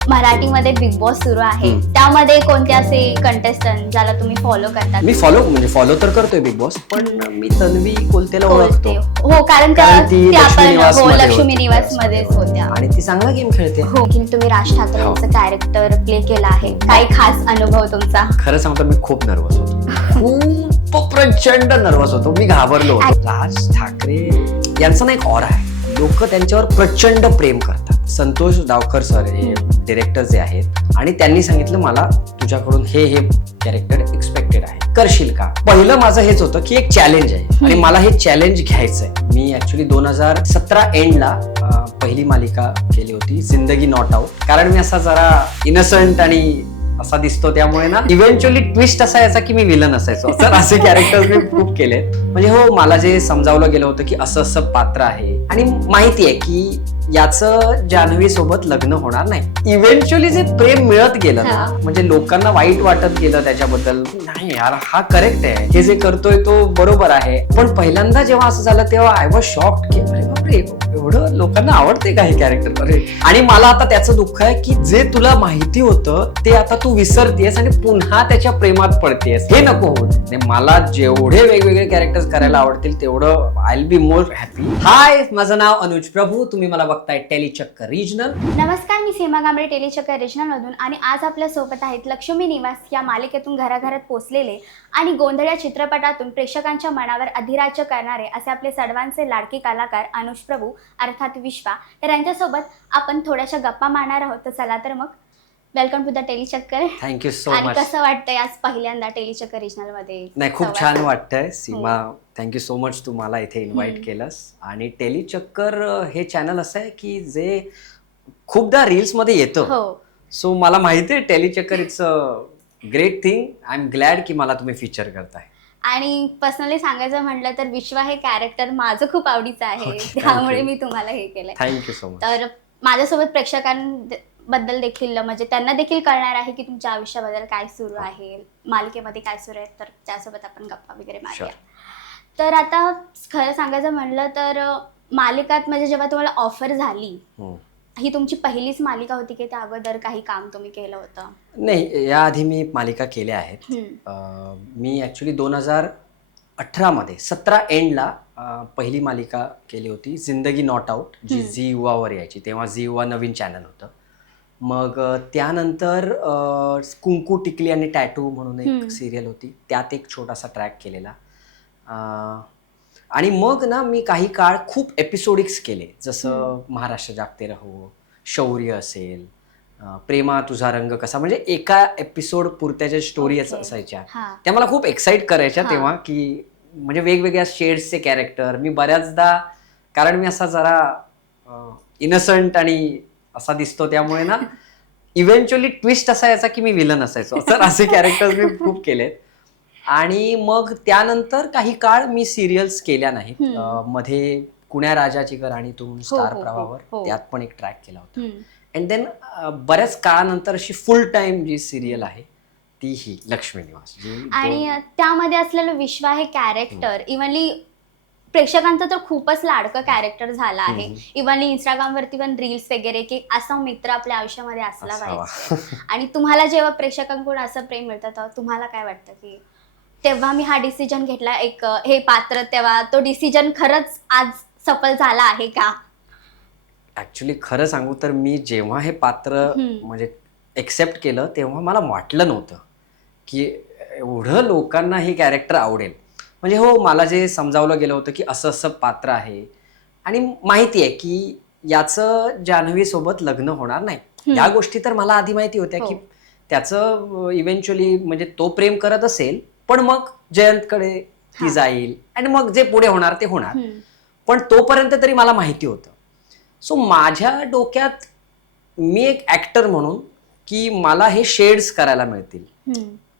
मराठीमध्ये big boss सुरू आहे, त्यामध्ये कोणते असे कंटेस्टंट ज्याला तुम्ही फॉलो करता? मी फॉलो तर करतोय बिग बॉस, पण मी तन्वी कोलतेला कोलते. ओळखतो. हो, कारण ती ती आपण लक्ष्मी लक्ष्मी निवास मध्येच होत्या. आणि ती चांगला गेम खेळते. हो, की तुम्ही राज ठाकरे यांचं कॅरेक्टर प्ले केलं आहे. काही खास अनुभव तुमचा? खरं सांगतो, मी खूप नर्वस होतो, खूप प्रचंड नर्वस होतो. मी घाबरलो होतो. राज ठाकरे यांचा ना एक ऑरा आहे, लोक त्यांच्यावर प्रचंड प्रेम करतात. संतोष डावकर सर हे डिरेक्टर जे आहेत, आणि त्यांनी सांगितलं मला तुझ्याकडून हे कॅरेक्टर एक्सपेक्टेड आहे, करशील का? पहिलं माझं हेच होतं की एक चॅलेंज आहे आणि मला हे चॅलेंज घ्यायचंय. मी ऍक्च्युली 2017 एंडला पहिली मालिका केली होती, जिंदगी नॉट आउट. कारण मी असा जरा इनोसंट आणि असा दिसतो, त्यामुळे ना इव्हेंच्युअली ट्विस्ट असा यायचा की मी विलन असायचो. तर असे कॅरेक्टर्स मी खूप केले. म्हणजे हो, मला जे समजावलं गेलं होतं की असं असं पात्र आहे आणि माहिती आहे की याचं जान्हवी सोबत लग्न होणार नाही. इव्हेंच्युअली जे प्रेम मिळत गेलं ना, म्हणजे लोकांना वाईट वाटत गेलं त्याच्याबद्दल, नाही यार हा करेक्ट आहे, हे जे करतोय तो बरोबर आहे. पण पहिल्यांदा जेव्हा असं झालं तेव्हा आय वॉज शॉक्ड की अरे बापरे, एवढं लोकांना आवडते का हे कॅरेक्टर? अरे, आणि मला आता त्याचं दुःख आहे की जे तुला माहिती होतं ते आता तू विसरतेस आणि पुन्हा त्याच्या प्रेमात पडतेस. हे नको होत. मला जेवढे वेगवेगळे कॅरेक्टर्स करायला आवडतील तेवढं I will be more happy. Hi, माझं नाव अनुज प्रभू, तुम्ही मला बघताय टेलीचक्कर रिजनल. नमस्कार, मी सीमा गांबळे, टेलीचक्कर रिजनल मधून. आणि आज आपल्या सोबत आहेत लक्ष्मी निवास या मालिकेतून घराघरात पोचलेले आणि गोंधळ या चित्रपटातून प्रेक्षकांच्या मनावर अधिराज्य करणारे असे आपले सर्वांचे लाडके कलाकार अनुज प्रभू अर्थात विश्वा. तर यांच्यासोबत आपण थोड्याशा गप्पा मारणार आहोत. तर चला तर मग, welcome to the Telichakkar. Thank you so आणि मच. कसं वाटतंय आज पहिल्यांदा टेलीचक्कर रिजनल मध्ये? नाही, खूप छान वाटतंय सीमा. थँक्यू सो मच, तू मला इथे इन्व्हाइट केलंस. आणि टेलीचक्कर हे चॅनल असं आहे की जे खूपदा रील्स मध्ये येतं. सो मला माहिती आहे Telichakkar it's a great thing. I am glad की मला तुम्ही फीचर करताय. आणि पर्सनली सांगायचं म्हटलं तर विश्वा हे कॅरेक्टर माझं खूप आवडीचं आहे, त्यामुळे मी तुम्हाला हे केलंय. Thank you so much. तर माझ्यासोबत प्रेक्षकांबद्दल देखील म्हणजे त्यांना देखील कळणार आहे की तुमच्या आयुष्याबद्दल काय सुरू आहे, मालिकेमध्ये काय सुरू आहे. तर त्यासोबत आपण गप्पा वगैरे मारूया. तर आता खरं सांगायचं म्हटलं तर मालिकात म्हणजे जेव्हा तुम्हाला ऑफर झाली, ही तुमची पहिलीच मालिका होती की त्या अगोदर काही काम तुम्ही केलं होतं? नाही, याआधी मी मालिका केल्या आहेत. मी ऍक्च्युली 2018 मध्ये 17 एंडला पहिली मालिका केली होती, जिंदगी नॉट आउट, जी झी युवावर यायची. तेव्हा झी युवा नवीन चॅनल होतं. मग त्यानंतर कुंकू टिकली आणि टॅटू म्हणून एक सिरियल होती, त्यात एक छोटासा ट्रॅक केलेला. आणि मग ना मी काही काळ खूप एपिसोडिक्स केले, जसं महाराष्ट्र जागते रहो, शौर्य असेल, प्रेमा तुझा रंग कसा, म्हणजे एका एपिसोड पुरत्याच्या स्टोरी असायच्या. त्या मला खूप एक्साइट करायच्या तेव्हा, की म्हणजे वेगवेगळ्या शेड्सचे कॅरेक्टर. मी बऱ्याचदा, कारण मी असा जरा इनोसंट आणि असा दिसतो, त्यामुळे ना इव्हेंच्युअली ट्विस्ट असा यायचा की मी विलन असायचो. तर असे कॅरेक्टर्स मी खूप केलेत. आणि मग त्यानंतर काही काळ मी सिरियल्स केल्या नाहीत. मध्ये कुण्या राजाची राणीतून स्टार प्रवाहावर त्यात पण एक ट्रॅक केला होता. अँड देन बऱ्याच काळानंतर अशी फुल टाइम जी सिरियल आहे ती ही लक्ष्मी निवास. आणि त्यामध्ये असलेलं विश्वा हे कॅरेक्टर इव्हनली प्रेक्षकांचं तर खूपच लाडकं कॅरेक्टर झालं आहे. इव्हनली इंस्टाग्रामवरती पण रील्स वगैरे की असा मित्र आपल्या आयुष्यामध्ये असला पाहिजे. आणि तुम्हाला जेव्हा प्रेक्षकांकडून असं प्रेम मिळतं तेव्हा तुम्हाला काय वाटतं की तेव्हा मी हा डिसिजन घेतला, एक हे पात्र, तेव्हा तो डिसिजन खरंच आज सफल झाला आहे का? ऍक्च्युली खरं सांगू तर मी जेव्हा हे पात्र म्हणजे एक्सेप्ट केलं तेव्हा मला वाटलं नव्हतं की एवढं लोकांना हे कॅरेक्टर आवडेल. म्हणजे हो, मला जे समजावलं गेलं होतं की असं असं पात्र आहे आणि माहिती आहे की याचं जान्हवी सोबत लग्न होणार नाही. या गोष्टी तर मला आधी माहिती होत्या की त्याचं इव्हेंच्युअली म्हणजे तो प्रेम करत असेल, पण मग जयंतकडे ती जाईल आणि मग जे पुढे होणार ते होणार. पण तोपर्यंत तरी मला माहिती होतं. सो माझ्या डोक्यात मी एक ऍक्टर म्हणून की मला हे शेड्स करायला मिळतील.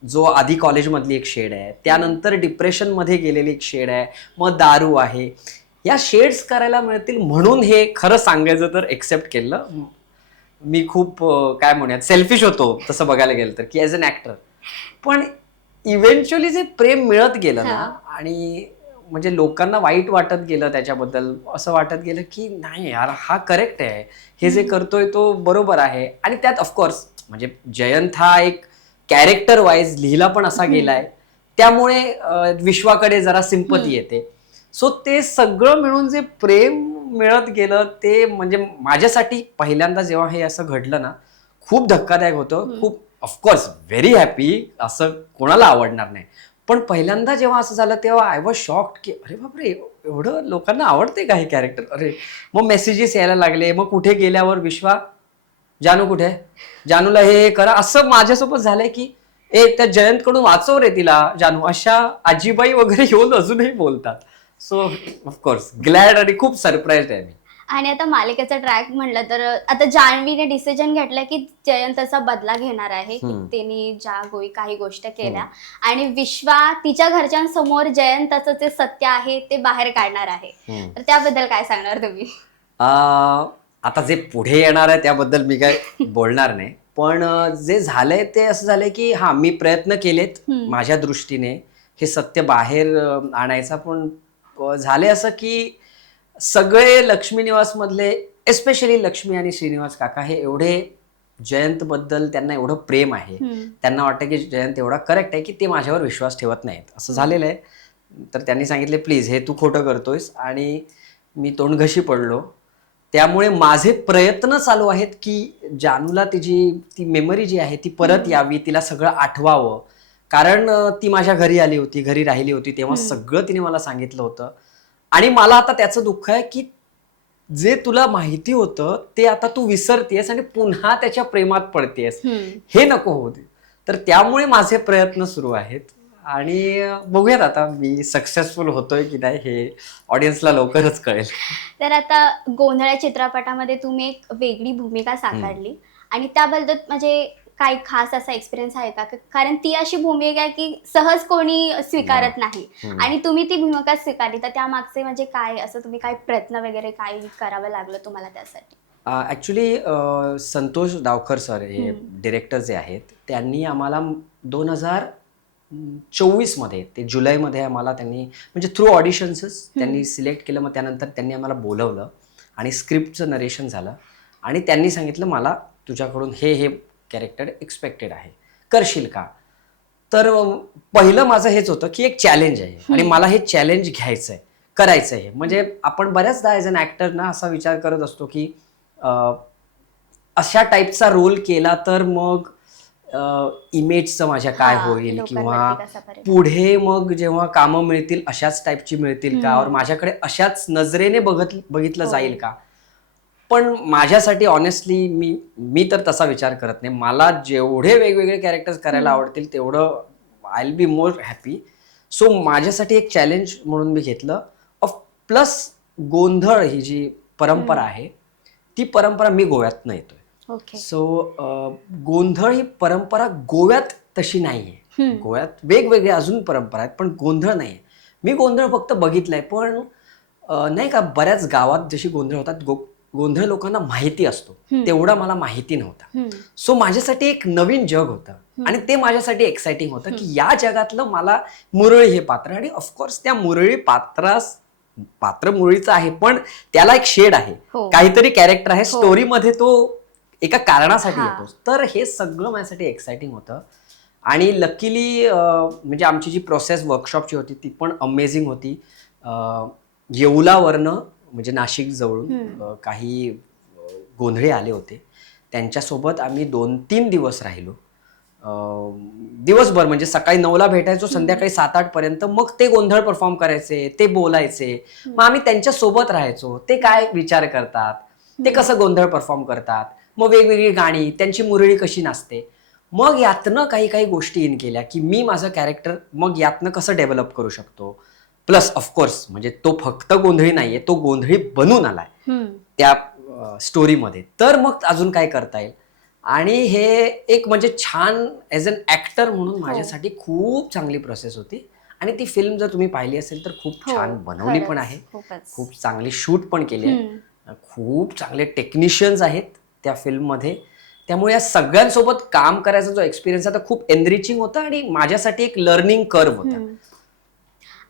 जो आधी कॉलेजमधली एक शेड आहे, त्यानंतर डिप्रेशन मध्ये गेलेली एक शेड आहे, मग दारू आहे, या शेड्स करायला मिळतील म्हणून हे खरं सांगायचं तर एक्सेप्ट केलं. मी खूप काय म्हणूयात सेल्फिश होतो तसं बघायला गेलं तर, की ॲज अन ऍक्टर. पण इव्हेंच्युअली जे प्रेम मिळत गेलं ना, आणि म्हणजे लोकांना वाईट वाटत गेलं त्याच्याबद्दल, असं वाटत गेलं की नाही यार हा करेक्ट आहे, हे जे करतोय तो बरोबर आहे. आणि त्यात ऑफकोर्स म्हणजे जयंत हा एक कॅरेक्टर वाईज लिहिला पण असा गेलाय, त्यामुळे विश्वाकडे जरा सिंपती येते. सो ते सगळं मिळून जे प्रेम मिळत गेलं ते म्हणजे माझ्यासाठी पहिल्यांदा जेव्हा हे असं घडलं ना, खूप धक्कादायक होतं. खूप ऑफकोर्स व्हेरी हॅपी, असं कोणाला आवडणार नाही. पण पहिल्यांदा जेव्हा असं झालं तेव्हा आय वॉज शॉक्ड की अरे बापरे, एवढं लोकांना आवडते का हे कॅरेक्टर. अरे मग मेसेजेस यायला लागले. मग कुठे गेल्यावर विश्वा, जानू कुठे आहे? जानूला हे करा. असं माझ्यासोबत झालंय की त्या जयंत कडून वाचव रे तिला जानू, अशा आजीबाई वगैरे येऊन अजूनही बोलतात. सो ऑफकोर्स ग्लॅड आणि खूप सरप्राईज आहे मी. आणि आता मालिकेचा ट्रॅक म्हटलं तर आता जान्हवीने डिसिजन घेतला की जयंतचा बदला घेणार आहे, की त्यांनी ज्या काही गोष्टी केल्या, आणि विश्वा तिच्या घरच्यांसमोर जयंतचं जे सत्य आहे ते बाहेर काढणार आहे. तर त्याबद्दल काय सांगणार तुम्ही? आता जे पुढे येणार आहे त्याबद्दल मी काय बोलणार नाही. पण जे झालंय ते असं झालंय की हा मी प्रयत्न केलेत माझ्या दृष्टीने हे सत्य बाहेर आणायचा. पण झाले असं की सगळे लक्ष्मी निवास मधले, एस्पेशली लक्ष्मी आणि श्रीनिवास काका, हे एवढे जयंत बद्दल त्यांना एवढं प्रेम आहे, त्यांना वाटतं की जयंत एवढा करेक्ट आहे की ते माझ्यावर विश्वास ठेवत नाहीत, असं झालेलं आहे. तर त्यांनी सांगितले प्लीज हे तू खोटं करतोयस, आणि मी तोंडघशी पडलो. त्यामुळे माझे प्रयत्न चालू आहेत की जानूला तिची ती मेमरी जी आहे ती परत यावी, तिला सगळं आठवावं. कारण ती माझ्या घरी आली होती, घरी राहिली होती, तेव्हा सगळं तिने मला सांगितलं होतं. आणि मला आता त्याचं दुःख आहे की जे तुला माहिती होतं ते आता तू विसरतेस आणि पुन्हा त्याच्या प्रेमात पडतेस, हे नको होऊ दे. तर त्यामुळे माझे प्रयत्न सुरू आहेत, आणि बघूयात आता मी सक्सेसफुल होतोय की नाही हे ऑडियन्सला लवकरच कळेल. तर आता गोंधळ या चित्रपटामध्ये तुम्ही एक वेगळी भूमिका साकारली, आणि त्याबद्दल म्हणजे काही खास असा एक्सपिरियन्स आहे का? कारण ती अशी भूमिका आहे की सहज कोणी स्वीकारत नाही, आणि तुम्ही ती भूमिका स्वीकारली, तर त्यामागचे म्हणजे काय असं तुम्ही काय प्रयत्न वगैरे काय करावं लागलं तुम्हाला त्यासाठी? ऍक्च्युली संतोष डावखर सर हे डिरेक्टर जे आहेत त्यांनी आम्हाला 2024 मध्ये, ते जुलैमध्ये आम्हाला त्यांनी म्हणजे थ्रू ऑडिशन्सच त्यांनी सिलेक्ट केलं. मग त्यानंतर त्यांनी आम्हाला बोलवलं आणि स्क्रिप्टचं नरेशन झालं, आणि त्यांनी सांगितलं मला तुझ्याकडून हे हे कॅरेक्टर एक्सपेक्टेड आहे, करशील का? तर पहिलं माझं हेच होतं की एक चॅलेंज आहे आणि मला हे चॅलेंज घ्यायचं आहे, करायचं आहे. म्हणजे आपण बऱ्याचदा ॲज अन ॲक्टर ना असा विचार करत असतो की अशा टाईपचा रोल केला तर मग इमेजचं माझ्या काय होईल, किंवा पुढे मग जेव्हा कामं मिळतील अशाच टाईपची मिळतील का, और माझ्याकडे अशाच नजरेने बघितलं जाईल का. पण माझ्यासाठी ऑनेस्टली मी तर तसा विचार करत नाही. मला जेवढे वेगवेगळे कॅरेक्टर्स करायला आवडतील तेवढं I will be more happy. So माझ्यासाठी एक चॅलेंज म्हणून मी घेतलं. प्लस गोंधळ ही जी परंपरा आहे ती परंपरा मी गोव्यातनं येतोय. सो गोंधळ ही परंपरा गोव्यात तशी नाहीये. गोव्यात वेगवेगळे अजून परंपरा आहेत पण गोंधळ नाहीये. मी गोंधळ फक्त बघितलाय, पण नाही का बऱ्याच गावात जशी गोंधळ होतात, गोंधळ लोकांना माहिती असतो, तेवढा मला माहिती नव्हता. सो माझ्यासाठी एक नवीन जग होतं, आणि ते माझ्यासाठी एक्साइटिंग होतं की या जगातलं मला मुरळी हे पात्र, आणि ऑफकोर्स त्या मुरळी पात्र मुरळीचं आहे पण त्याला एक शेड आहे, काहीतरी कॅरेक्टर आहे स्टोरीमध्ये, तो एका कारणासाठी येतो. तर हे सगळं माझ्यासाठी एक्साइटिंग होतं. आणि लकीली म्हणजे आमची जी प्रोसेस वर्कशॉपची होती ती पण अमेझिंग होती. येऊलावरनं म्हणजे नाशिक जवळून काही गोंधळी आले होते, त्यांच्यासोबत आम्ही 2-3 दिवस राहिलो. दिवसभर म्हणजे सकाळी 9ला भेटायचो, संध्याकाळी 7-8 पर्यंत. मग ते गोंधळ परफॉर्म करायचे, ते बोलायचे, मग आम्ही त्यांच्या सोबत राहायचो. ते काय विचार करतात, ते कसं गोंधळ परफॉर्म करतात, मग वेगवेगळी गाणी, त्यांची मुरळी कशी नाचते. मग यातनं काही गोष्टी इन केल्या की मी माझं कॅरेक्टर मग यातनं कसं डेव्हलप करू शकतो. प्लस ऑफकोर्स म्हणजे तो फक्त गोंधळी नाहीये, तो गोंधळी बनून आलाय त्या स्टोरीमध्ये. तर मग अजून काय करता येईल. आणि हे एक म्हणजे छान ॲज अन ॲक्टर म्हणून माझ्यासाठी खूप चांगली प्रोसेस होती. आणि ती फिल्म जर तुम्ही पाहिली असेल तर खूप छान बनवली पण आहे, खूप चांगली शूट पण केली आहे, खूप चांगले टेक्निशियन्स आहेत त्या फिल्ममध्ये. त्यामुळे या सगळ्यांसोबत काम करायचा जो एक्सपिरियन्स आहे खूप एनरिचिंग होता, आणि माझ्यासाठी एक लर्निंग कर्व होता.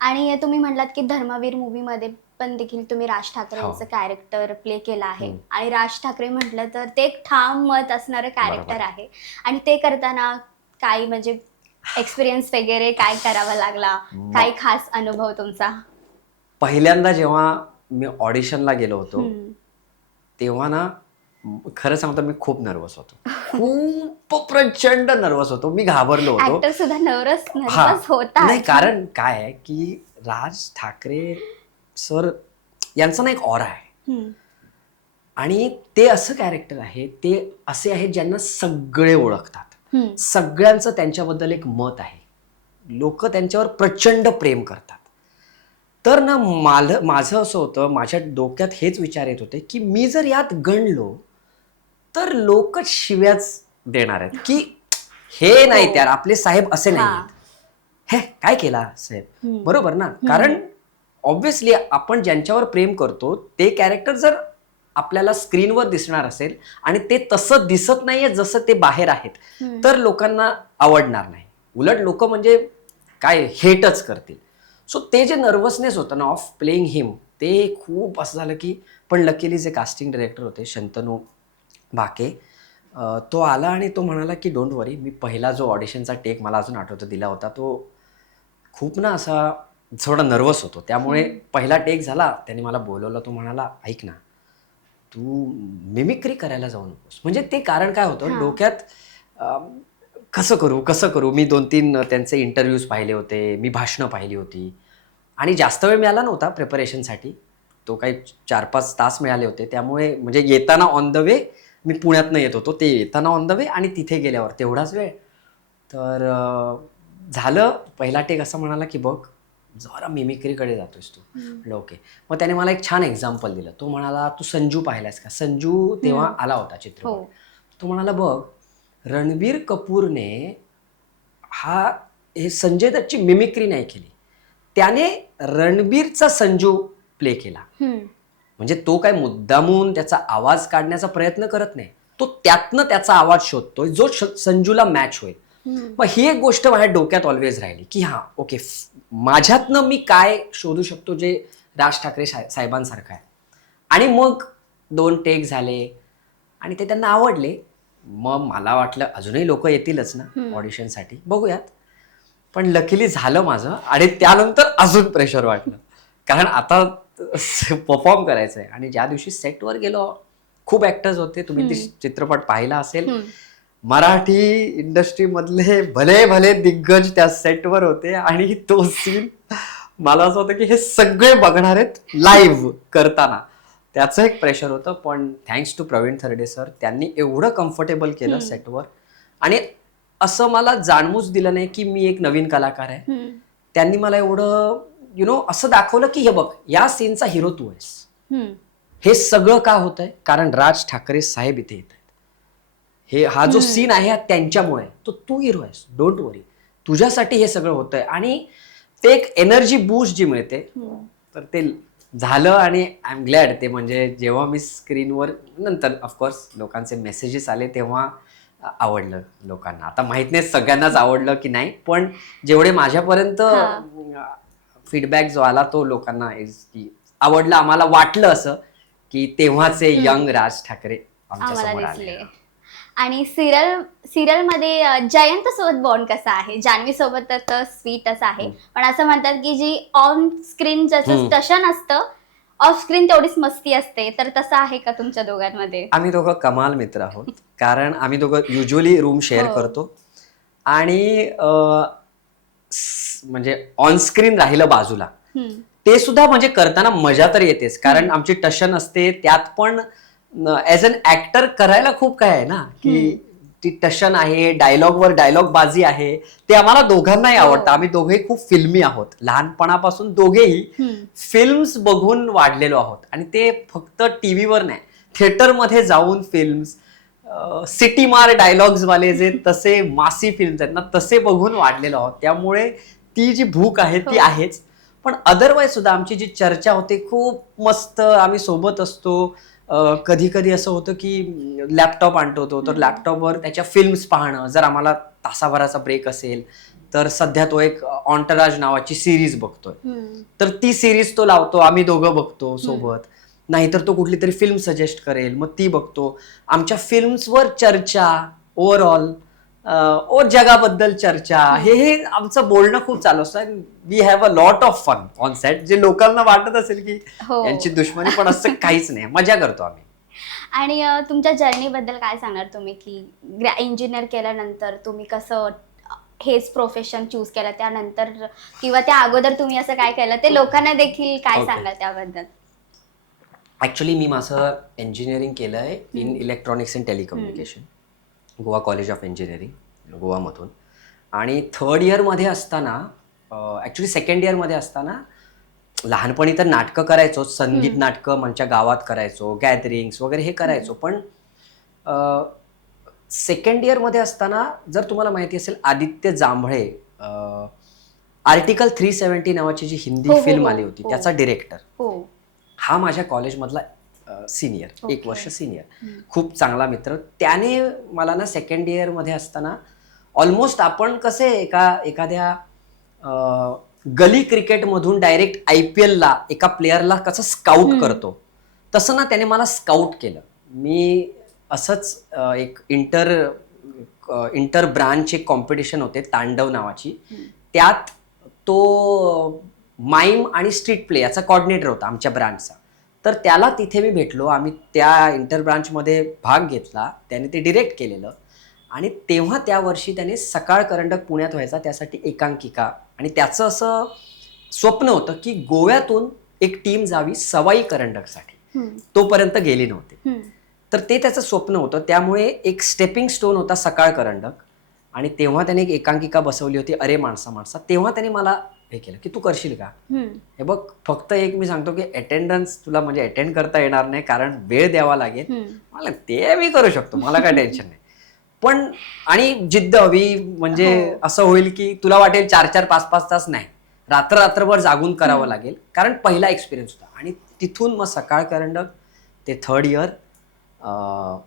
आणि तुम्ही म्हणलात की धर्मवीर मूवी मध्ये पण देखील तुम्ही राज ठाकरे हो. यांचं कॅरेक्टर प्ले केलं आहे आणि राज ठाकरे म्हटलं तर ते एक ठाम मत असणारं कॅरेक्टर बरोबर. आहे आणि ते करताना काही म्हणजे एक्सपिरियन्स वगैरे काय करावा लागला, काही खास अनुभव तुमचा? पहिल्यांदा जेव्हा मी ऑडिशनला गेलो होतो हम्म. तेव्हा ना खरं सांगतो मी खूप नर्वस होतो. खूप प्रचंड नर्वस होतो. मी घाबरलो होतो. ऍक्टर सुद्धा नर्वस हा. होता. नाही, कारण काय आहे की राज ठाकरे सर यांचा ना एक ऑरा आहे आणि ते असं कॅरेक्टर आहे, ते असे आहेत ज्यांना सगळे ओळखतात. सगळ्यांचं त्यांच्याबद्दल एक मत आहे. लोक त्यांच्यावर प्रचंड प्रेम करतात. तर ना माझं असं होतं, माझ्या डोक्यात हेच विचार येत होते की मी जर यात गणलो तर लोक शिव्याच देणार आहेत की हे नाही त्यार आपले साहेब असे नाही आहेत. हे काय केला साहेब, बरोबर ना? कारण ऑब्व्हियसली आपण ज्यांच्यावर प्रेम करतो ते कॅरेक्टर जर आपल्याला स्क्रीनवर दिसणार असेल आणि ते तसं दिसत नाहीये जसं ते बाहेर आहेत, तर लोकांना आवडणार नाही. उलट लोक म्हणजे काय हेटच करतील. सो ते जे नर्वसनेस होतं ना ऑफ प्लेइंग हिम, ते खूप असं झालं की, पण लकीली जे कास्टिंग डायरेक्टर होते शंतनू भाके, तो आला आणि तो म्हणाला की डोंट वरी. मी पहिला जो ऑडिशनचा टेक मला अजून आठवतो दिला होता, तो खूप ना असा थोडा नर्वस होतो. त्यामुळे पहिला टेक झाला, त्याने मला बोलवलं. तो म्हणाला ऐक ना, तू मिमिक्री करायला जाऊ नकोस. म्हणजे ते कारण काय होतं डोक्यात, कसं करू. मी 2-3 त्यांचे इंटरव्ह्यूज पाहिले होते, मी भाषणं पाहिली होती आणि जास्त वेळ मिळाला नव्हता प्रिपरेशनसाठी. तो काही 4-5 तास मिळाले होते. त्यामुळे म्हणजे येताना ऑन द वे मी पुण्यातनं येत होतो, ते येताना ऑन द वे आणि तिथे गेल्यावर तेवढाच वेळ. तर झालं. पहिला टेक असा म्हणाला की बघ जरा मिमिक्रीकडे जातोयस तू. म्हटलं ओके. मग त्याने मला एक छान एक्झाम्पल दिलं. तो म्हणाला तू संजू पाहिलास का? संजू तेव्हा आला होता चित्रपट. तो म्हणाला बघ, रणबीर कपूरने हे संजय दत्तची मिमिक्री नाही केली, त्याने रणबीरचा संजू प्ले केला. म्हणजे तो काय मुद्दामून त्याचा आवाज काढण्याचा प्रयत्न करत नाही, तो त्यातनं त्याचा आवाज शोधतोय जो संजूला मॅच होईल. मग ही एक गोष्ट माझ्या डोक्यात ऑलवेज राहिली की हा ओके, माझ्यातनं मी काय शोधू शकतो जे राज ठाकरे साहेबांसारखं आहे. आणि मग 2 टेक झाले आणि ते त्यांना आवडले. मग मला वाटलं अजूनही लोक येतीलच ना ऑडिशनसाठी, बघूयात. पण लकीली झालं माझं आणि त्यानंतर अजून प्रेशर वाटलं, कारण आता परफॉर्म करायचंय. आणि ज्या दिवशी सेटवर गेलो, खूप ऍक्टर्स होते. तुम्ही ती चित्रपट पाहिला असेल. मराठी इंडस्ट्री मधले भले भले दिग्गज त्या सेटवर होते आणि तो सीन मला असं होतं की हे सगळे बघणार आहेत लाईव्ह करताना. त्याचं एक प्रेशर होतं. पण थँक्स टू प्रवीण थर्डे सर, त्यांनी एवढं कम्फर्टेबल केलं सेटवर आणि असं मला जाणवूच दिलं नाही की मी एक नवीन कलाकार आहे. त्यांनी मला एवढं असं दाखवलं की हे बघ, या सीनचा हिरो तू आहेस. हे सगळं का होतंय? कारण राज ठाकरे साहेब इथे येत आहेत. हा जो सीन आहे हा त्यांच्यामुळे, तो तू हिरो आहेस, डोंट वरी. तुझ्यासाठी हे सगळं होतंय. आणि ते एक एनर्जी बूस्ट जी मिळते, तर ते झालं. आणि आय एम ग्लॅड. ते म्हणजे जेव्हा मी स्क्रीनवर नंतर ऑफकोर्स लोकांचे मेसेजेस आले तेव्हा आवडलं लोकांना. आता माहित नाही सगळ्यांनाच आवडलं की नाही, पण जेवढे माझ्यापर्यंत फीडबॅक जो आला तो लोकांना आवडलं. आम्हाला वाटलं असं की तेव्हाचे यंग राज ठाकरे आमच्या समोर आले. आणि सिरियल मध्ये जयंत सोबत बॉन्ड कसा आहे? जान्हवी सोबत तर स्वीटच आहे, पण असं म्हणतात की जी ऑन स्क्रीन जसं टशन असतं, ऑफ स्क्रीन तेवढीच मस्ती असते. तर तसं आहे का तुमच्या दोघांमध्ये? आम्ही दोघं कमाल मित्र आहोत. कारण आम्ही दोघं युजली रूम शेअर करतो आणि म्हणजे ऑन स्क्रीन राहिलं बाजूला, ते सुद्धा म्हणजे करताना मजा तर येतेच. कारण आमची टशन असते त्यात, पण ऍज अन ऍक्टर करायला खूप काय आहे ना, की ती टशन आहे, डायलॉगवर डायलॉग बाजी आहे, ते आम्हाला दोघांनाही आवडतं. आम्ही दोघेही खूप फिल्मी आहोत. लहानपणापासून दोघेही फिल्म्स बघून वाढलेलो आहोत. आणि ते फक्त टीव्हीवर नाही, थिएटरमध्ये जाऊन फिल्म्स, सिटी मार डायलॉग्स वाले जे तसे मासी फिल्म्स आहेत ना, तसे बघून वाढलेलो आहोत. त्यामुळे ती जी भूक आहे ती आहेच. पण अदरवाईज सुद्धा आमची जी चर्चा होते खूप मस्त. आम्ही सोबत असतो. कधी कधी असं होतं की लॅपटॉप आणतो, तर लॅपटॉपवर त्याच्या फिल्म्स पाहणं. जर आम्हाला तासाभराचा ब्रेक असेल तर सध्या तो एक ऑन्टराज नावाची सिरीज बघतोय, तर ती सिरीज तो लावतो, आम्ही दोघं बघतो सोबत. नाहीतर तो कुठली तरी फिल्म सजेस्ट करेल, मग ती बघतो. आमच्या फिल्म्सवर चर्चा, ओव्हरऑल जगाबद्दल चर्चा, हे आमचं बोलणं खूप चालू असतं. We have a lot of fun on set, जे लोकांना वाटत असेल की यांची दुश्मनी, पण असं काहीच नाही, मजा करतो आम्ही. आणि तुमच्या जर्नी बद्दल काय सांगणार तुम्ही, की इंजिनियर केल्यानंतर तुम्ही कसं हेच प्रोफेशन चूज केलं त्यानंतर, किंवा त्या अगोदर तुम्ही असं काय केलं ते लोकांना देखील काय सांगाल त्याबद्दल? ऍक्च्युली मी माझं इंजिनिअरिंग केलं आहे in electronics and telecommunication, Goa college of engineering गोवामधून. आणि थर्ड इयरमध्ये असताना, ॲक्च्युली सेकंड इयरमध्ये असताना, लहानपणी तर नाटकं करायचो, संगीत नाटकं आमच्या गावात करायचो, गॅदरिंग्स वगैरे हे करायचो. पण सेकंड इयरमध्ये असताना, जर तुम्हाला माहिती असेल, आदित्य जांभळे, आर्टिकल 370 नावाची जी हिंदी फिल्म आली होती, त्याचा डिरेक्टर हा माझ्या कॉलेजमधला सिनियर, 1 वर्ष सिनियर, खूप चांगला मित्र. त्याने मला ना सेकंड इयरमध्ये असताना, ऑलमोस्ट आपण कसे एखाद्या गली क्रिकेटमधून डायरेक्ट IPL ला एका प्लेअरला कसं स्काउट करतो, तसं ना त्याने मला स्काउट केलं. मी असंच एक इंटर ब्रांच एक कॉम्पिटिशन होते तांडव नावाची, त्यात तो माईम आणि स्ट्रीट प्ले याचा कॉर्डिनेटर होता आमच्या ब्रांचचा. तर त्याला तिथे मी भेटलो, आम्ही त्या इंटर ब्रांचमध्ये भाग घेतला, त्याने ते डिरेक्ट केलेलं. आणि तेव्हा त्या वर्षी त्याने सकाळ करंडक पुण्यात व्हायचा, त्यासाठी एकांकिका, आणि त्याचं असं स्वप्न होतं की गोव्यातून एक टीम जावी सवाई करंडकसाठी, तोपर्यंत गेली नव्हती. तर ते त्याचं स्वप्न होतं, त्यामुळे एक स्टेपिंग स्टोन होता सकाळ करंडक. आणि तेव्हा त्याने एक एकांकिका बसवली होती, अरे माणसा माणसा. तेव्हा त्याने मला हे केलं की तू करशील का. हे बघ, फक्त एक मी सांगतो की अटेंडन्स तुला म्हणजे अटेंड करता येणार नाही, कारण वेळ द्यावा लागेल. मला ते मी करू शकतो, मला काय टेन्शन नाही, पण आणि जिद्द हवी. म्हणजे असं होईल की तुला वाटेल 4-4, 5-5 तास नाही, रात्रभर जागून करावं लागेल, कारण पहिला एक्सपिरियन्स होता. आणि तिथून मग सकाळ करंडक ते थर्ड इयर,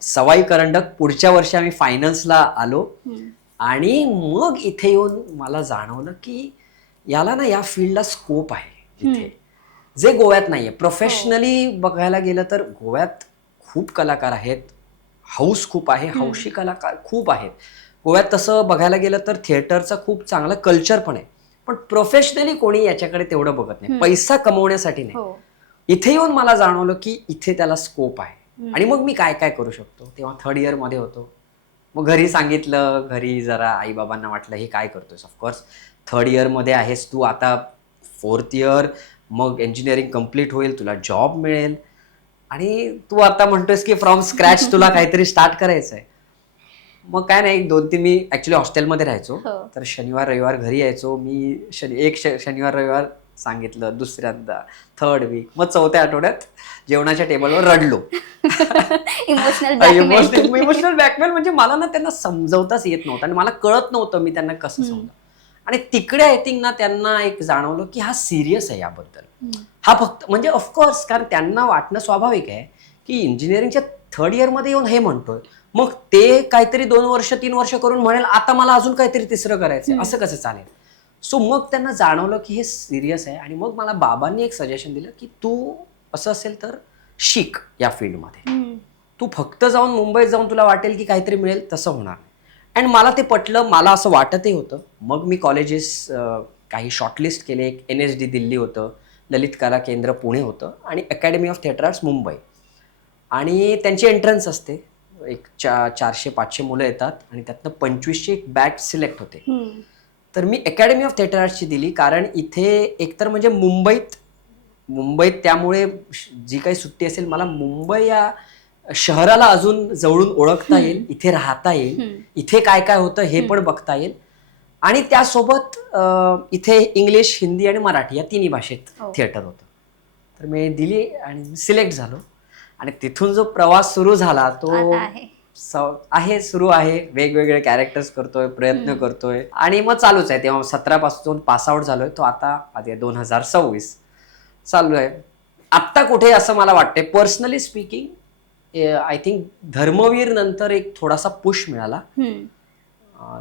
सवाई करंडक, पुढच्या वर्षी आम्ही फायनल्सला आलो. आणि मग इथे येऊन मला जाणवलं की याला ना, या फील्डला स्कोप आहे इथे, जे गोव्यात नाहीये. प्रोफेशनली बघायला गेलं तर गोव्यात खूप कलाकार आहेत, हाऊस खूप आहे, हौशी कलाकार खूप आहेत गोव्यात. तसं बघायला गेलं तर थिएटरचं खूप चांगलं कल्चर पण आहे, पण प्रोफेशनली कोणी याच्याकडे तेवढं बघत नाही, पैसा कमवण्यासाठी नाही. इथे येऊन मला जाणवलं की इथे त्याला स्कोप आहे. आणि मग मी काय काय करू शकतो. तेव्हा थर्ड इयरमध्ये होतो. मग घरी सांगितलं, घरी जरा आईबाबांना वाटलं हे काय करतोयस. ऑफकोर्स थर्ड इयरमध्ये आहेस तू, आता फोर्थ इयर, मग इंजिनिअरिंग कम्प्लीट होईल, तुला जॉब मिळेल, आणि तू आता म्हणतोयस की फ्रॉम स्क्रॅच तुला काहीतरी स्टार्ट करायचंय. मग काय नाही, 2-3 मी ऍक्च्युली हॉस्टेलमध्ये राहायचो, तर शनिवार रविवार घरी यायचो मी. शनिवार रविवार सांगितलं, दुसऱ्यांदा, थर्ड वीक, मग चौथ्या आठवड्यात जेवणाच्या टेबलवर रडलो. इमोशनल ब्लॅकमेल म्हणजे मला ना त्यांना समजवताच येत नव्हतं, आणि मला कळत नव्हतं मी त्यांना कसं समजा. आणि तिकडे आय थिंक ना त्यांना एक जाणवलं की हा सिरियस आहे याबद्दल. हा फक्त म्हणजे ऑफकोर्स, कारण त्यांना वाटणं स्वाभाविक आहे की इंजिनिअरिंगच्या थर्ड इयरमध्ये येऊन हे म्हणतोय, मग ते काहीतरी 2 वर्ष 3 वर्ष करून म्हणेल आता मला अजून काहीतरी तिसरं करायचं, असं कसं चालेल. सो मग त्यांना जाणवलं की हे सिरियस आहे. आणि मग मला बाबांनी एक सजेशन दिलं की तू असं असेल तर शिक या फील्डमध्ये. तू फक्त जाऊन मुंबईत जाऊन तुला वाटेल की काहीतरी मिळेल, तसं होणार नाही. अँड मला ते पटलं, मला असं वाटतही होतं. मग मी कॉलेजेस काही शॉर्टलिस्ट केले. एक NSD दिल्ली होतं, ललित कला केंद्र पुणे होतं, आणि academy of theatre arts Mumbai. आणि त्यांची एंट्रन्स असते, एक 400-500 मुलं येतात, आणि त्यातनं 25ची एक बॅच सिलेक्ट होते. तर मी अकॅडमी ऑफ थिएटर आर्ट्सची दिली, कारण इथे एकतर म्हणजे मुंबईत त्यामुळे जी काही सुट्टी असेल, मला मुंबई या शहराला अजून जवळून ओळखता येईल, इथे राहता येईल, इथे काय काय होतं हे पण बघता येईल, आणि त्यासोबत इथे इंग्लिश, हिंदी आणि मराठी या तिन्ही भाषेत थिएटर होतं. तर मी दिली आणि सिलेक्ट झालो. आणि तिथून जो प्रवास सुरू झाला तो सुरू आहे. वेगवेगळे कॅरेक्टर्स करतोय, प्रयत्न करतोय, आणि मग चालूच आहे. तेव्हा 17 पासून पास आउट झालोय, तो आता 2026 चालू आहे. आत्ता कुठे असं मला वाटतंय, personally speaking, I think Dharmaveer नंतर एक थोडासा पुश मिळाला,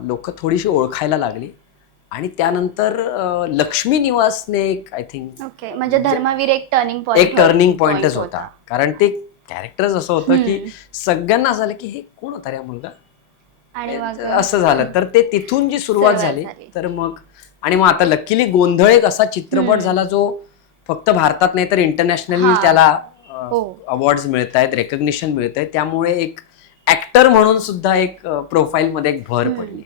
लोक थोडीशी ओळखायला लागली, आणि त्यानंतर लक्ष्मी निवासने एक आय थिंक ओके, म्हणजे धर्मवीर एक टर्निंग पॉइंट, एक टर्निंग पॉइंटच होता. कारण ते कॅरेक्टरच असं होतं की सगळ्यांना असं झालं की हे कोण होता रे हा मुलगा, आणि मग असं झालं. तर ते तिथून जी सुरुवात झाली, तर मग आणि मग आता लकीली गोंधळ एक असा चित्रपट झाला जो फक्त भारतात नाही तर इंटरनॅशनली त्याला अवॉर्ड्स मिळत आहेत, रेकग्निशन मिळत आहे. त्यामुळे एक ऍक्टर म्हणून सुद्धा एक प्रोफाईल मध्ये एक भर पडली.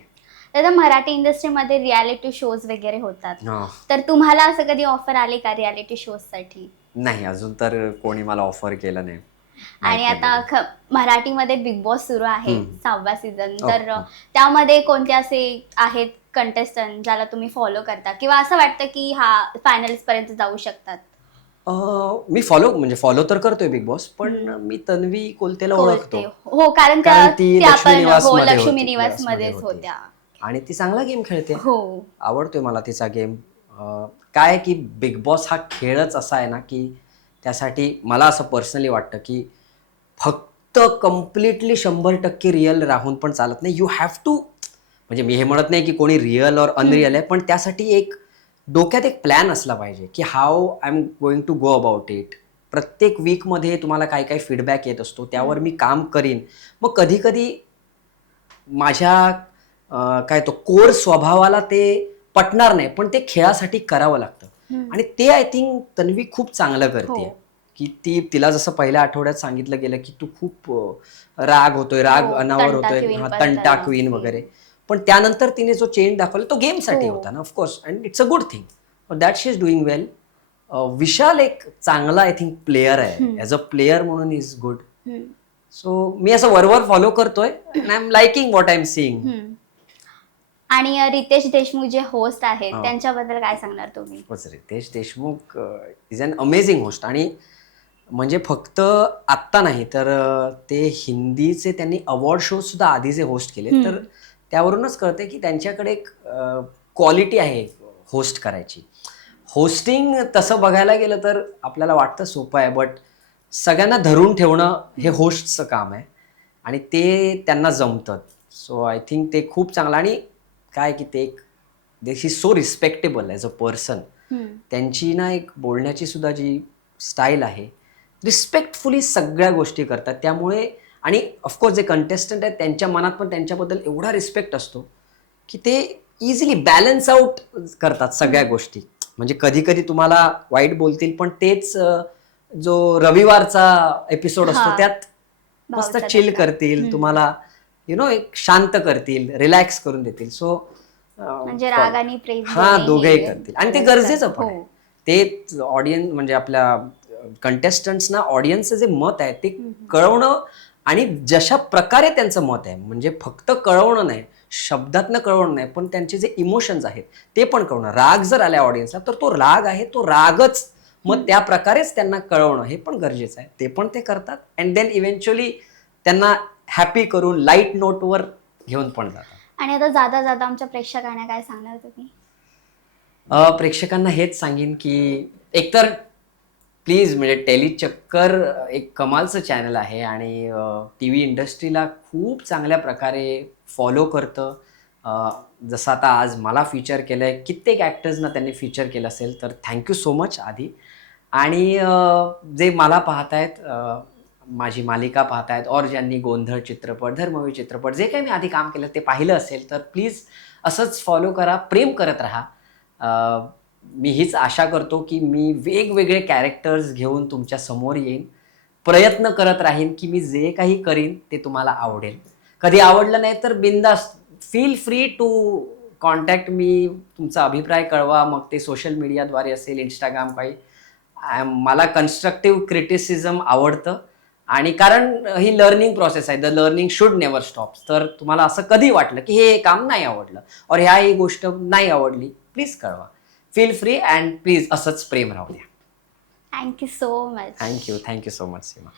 आता मराठी इंडस्ट्रीमध्ये रियालिटी शोज वगैरे होतात, तर तुम्हाला असं कधी ऑफर आली का रियालिटी शोज साठी? नाही, अजून तर कोणी मला ऑफर केलं नाही. आणि आता मराठीमध्ये बिग बॉस सुरू आहे 6वा सीझन, तर त्यामध्ये कोणते असे आहेत कंटेस्टंट ज्याला तुम्ही फॉलो करता किंवा असं वाटतं की हा फायनल्स पर्यंत जाऊ शकतात? मी फॉलो तर करतोय बिग बॉस, पण मी तन्वी कोलतेला ओळखतो. हो, कारण ती लक्ष्मी निवास मध्येच होत्या आणि ती चांगला गेम खेळते. हो, आवडतोय मला तिचा गेम. काय की बिग बॉस हा खेळच असा आहे ना की त्यासाठी मला असं पर्सनली वाटतं की फक्त कम्प्लिटली 100% रिअल राहून पण चालत नाही. यू हॅव टू, म्हणजे मी हे म्हणत नाही की कोणी रिअल और अनरिअल आहे, पण त्यासाठी एक डोक्यात एक प्लॅन असला पाहिजे की how I am going to go about it. प्रत्येक वीकमध्ये तुम्हाला काय काय फीडबॅक येत असतो, त्यावर मी काम करीन. मग कधी कधी माझ्या काय तो कोर स्वभावाला ते पटणार नाही, पण ते खेळासाठी करावं लागतं. आणि ते आय थिंक तन्वी खूप चांगलं करते. की तिला जसं पहिल्या आठवड्यात सांगितलं गेलं की तू खूप राग होतोय, राग अनावर होतोय, तंटा क्वीन वगैरे, पण त्यानंतर तिने जो चेंज दाखवला तो गेमसाठी होता ना, of course, and it's a good thing that she is doing well. Vishal एक चांगला आय थिंक प्लेयर आहे, ॲज अ प्लेयर म्हणून इज गुड. सो मी असं वरवर फॉलो करतोय and I am liking what I am seeing. आणि रितेश देशमुख जे होस्ट आहेत त्यांच्याबद्दल काय सांगणार तुम्ही? Riteish Deshmukh is an amazing host. आणि म्हणजे फक्त आत्ता नाही तर ते हिंदीचे त्यांनी अवॉर्ड शो सुद्धा आधीचे होस्ट केले, तर त्यावरूनच कळते की त्यांच्याकडे एक क्वालिटी आहे होस्ट करायची. होस्टिंग तसं बघायला गेलं तर आपल्याला वाटतं सोपं आहे, बट सगळ्यांना धरून ठेवणं हे होस्टचं काम आहे आणि ते त्यांना जमतं. सो आय थिंक ते खूप चांगलं. आणि काय की ते एक this is so respectable as a person. त्यांची ना एक बोलण्याची सुद्धा जी स्टाईल आहे, रिस्पेक्टफुली सगळ्या गोष्टी करतात. त्यामुळे आणि ऑफकोर्स जे कंटेस्टंट आहेत त्यांच्या मनात पण त्यांच्याबद्दल एवढा रिस्पेक्ट असतो की ते इझिली बॅलन्स आउट करतात सगळ्या गोष्टी. म्हणजे कधी कधी तुम्हाला वाईट बोलतील, पण तेच जो रविवारचा एपिसोड असतो त्यात मस्त चिल करतील, तुम्हाला एक शांत करतील, रिलॅक्स करून देतील. सो म्हणजे राग आणि प्रेम दोघेही करतील आणि ते गरजेचं पण आहे. ते ऑडियन्स म्हणजे आपल्या कंटेस्टंट्सना ऑडियन्सचं जे मत आहे ते कळवणं आणि जशा प्रकारे त्यांचं मत आहे, म्हणजे फक्त कळवणं नाही, शब्दातनं कळवणं नाही, पण त्यांचे जे इमोशन्स आहेत ते पण कळवणं. राग जर आल्या ऑडियन्सला तर तो राग आहे, तो रागच मग त्या प्रकारेच त्यांना कळवणं हे पण गरजेचं आहे. ते पण ते करतात अँड देन इव्हेंच्युअली त्यांना हॅपी करून लाईट नोटवर घेऊन पण जातात. आणि आता जाता जाता आमच्या प्रेक्षकांना काय सांगणार तुम्ही? प्रेक्षकांना हेच सांगेन की एकतर प्लीज, म्हणजे टेलीचक्कर एक कमालचं चॅनल आहे आणि टी व्ही इंडस्ट्रीला खूप चांगल्या प्रकारे फॉलो करतं. जसं आता आज मला फीचर केलं आहे, कित्येक ॲक्टर्सना त्यांनी फीचर केलं असेल, तर थँक्यू सो मच आधी. आणि जे मला पाहतायत, माझी मालिका पाहतायत, और ज्यांनी गोंधळ चित्रपट, धर्मवीर चित्रपट, जे काही मी आधी काम केलं ते पाहिलं असेल, तर प्लीज असंच फॉलो करा, प्रेम करत राहा. मी हीच आशा करतो की मी वेगवेगळे कॅरेक्टर्स घेऊन तुमच्या समोर येईन, प्रयत्न करत राहीन की मी जे काही करीन ते तुम्हाला आवडेल. कधी आवडलं नाही तर बिंदास फील फ्री टू कॉन्टॅक्ट मी, तुमचा अभिप्राय कळवा, मग ते सोशल मीडियाद्वारे असेल, इंस्टाग्राम, काही. मला कन्स्ट्रक्टिव्ह क्रिटिसिझम आवडतं. आणि कारण ही लर्निंग प्रोसेस आहे, the learning should never stop. तर तुम्हाला असं कधी वाटलं की हे काम नाही आवडलं और ह्या ही गोष्ट नाही आवडली, प्लीज कळवा. फील फ्री अँड प्लीज असंच प्रेम राहू द्या. Thank you so much. Thank you so much सीमा.